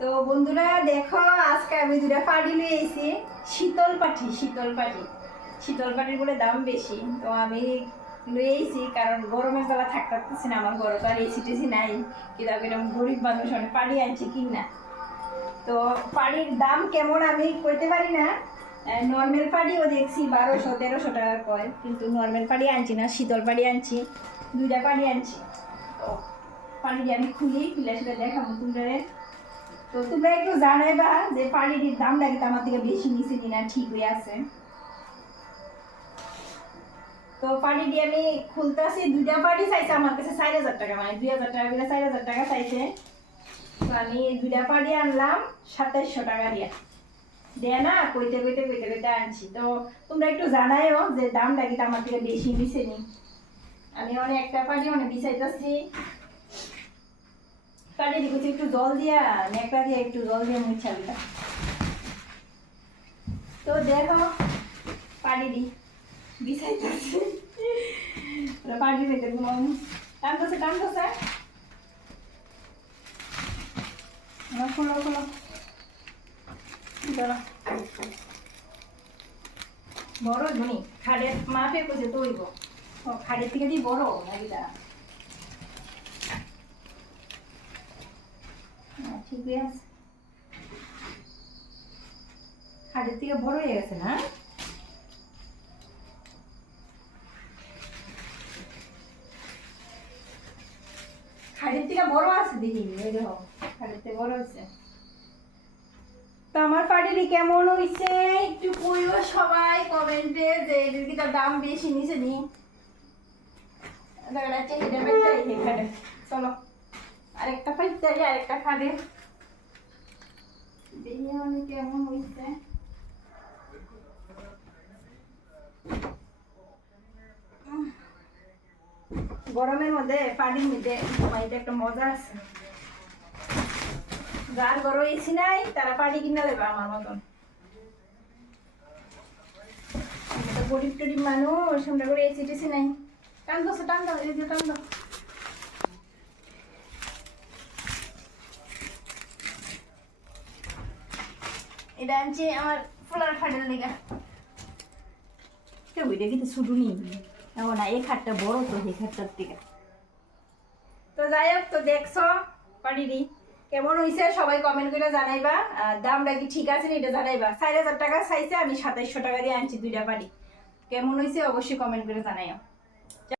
তো বন্ধুরা দেখো, আজকে আমি দুটা পাটি নিয়ে এসেছি। শীতল পাটির বলে দাম বেশি, তো আমি লয়ে এসেছি কারণ গরমের বেলা থাকতে পারতেছি না। আমার ঘরে তো আর এসি টেসি নাই, কিন্তু এরকম গরিব মানুষ অনেক পাটি আনছি কিনা। তো পাটির দাম কেমন আমি কইতে পারি না। নর্মাল পাটিও দেখছি 1200-1300 টাকা কয়, কিন্তু নর্মাল পাটি আনছি না, শীতল পাটি আনছি। দুইটা পাটি আনছি। তো পাটি আমি খুলে সেটা দেখাবো তোমরা। তো তোমরা একটু জানাইবা যে পানির দাম লাগে আমার থেকে বেশি নিচে কিনা ঠিক হয়ে আছে। তো পানি দিয়ে আমি খুলতেছি। দুইটা পানি চাইছে আমার কাছে 4000 টাকা, মানে 2000 টাকা করে 4000 টাকা চাইছে। তো আমি দুইটা পানি আনলাম 2700 টাকা দিয়ে দেয় না, কইতে আনছি। তো তোমরা একটু জানাইও যে দাম লাগে আমার থেকে বেশি নিচে নি। আমি অনেক একটা পানি অনেক বিচাইতেছি। পানি দিচ্ছি একটু জল দিয়া, নেকড়া দিয়ে একটু জল দিয়ে মুছা দিলাম। তো দেখো পানি দি বিছাইতেছি, পানি দিতে টানতেছে খোলো বড় ধুনি খাড়ের মাপে কইছে তৈব। খাড়ের থেকে দিয়ে বড় নাকিটা ঠিক আছে, খাড়ের থেকে বড় হয়ে গেছে না। খাড়ের থেকে বড় আছে দেখি, এই দেখো খাড়ের থেকে বড় হয়েছে। তো আমার পাটিটি কেমন হয়েছে একটু কইও সবাই কমেন্টে, যে এদের কি তার দাম বেশি নিচে নি। চলো আরেকটা পাইতে আরেকটা খাড়ে দেখি আমি কেমন হয়েছে। গরমের মধ্যে পানির মধ্যে ঘুমাইতে একটা মজা আছে। যার গরম এসি নাই তারা পানি কিনা লেবে আমার মতন। গরিব টরিব মানুষ, আমরা করে এসি টেসি নাই। টান দাও এই যে টান দাও। এটা আনছি আমার ফুলার খাটের লেগা। ওইটা কিন্তু ছুটু নি না, এই খাটটা বড় তো এই খাটটার থেকে। তো যাই হোক, তো দেখছো পাটিরি কেমন হয়েছে সবাই কমেন্ট করে জানাইবা। দামটা কি ঠিক আছে এটা জানাইবা। 4000 টাকা চাইছে, আমি 2700 টাকা দিয়ে আনছি দুইটা পাটি। কেমন হয়েছে অবশ্যই কমেন্ট করে জানাইও।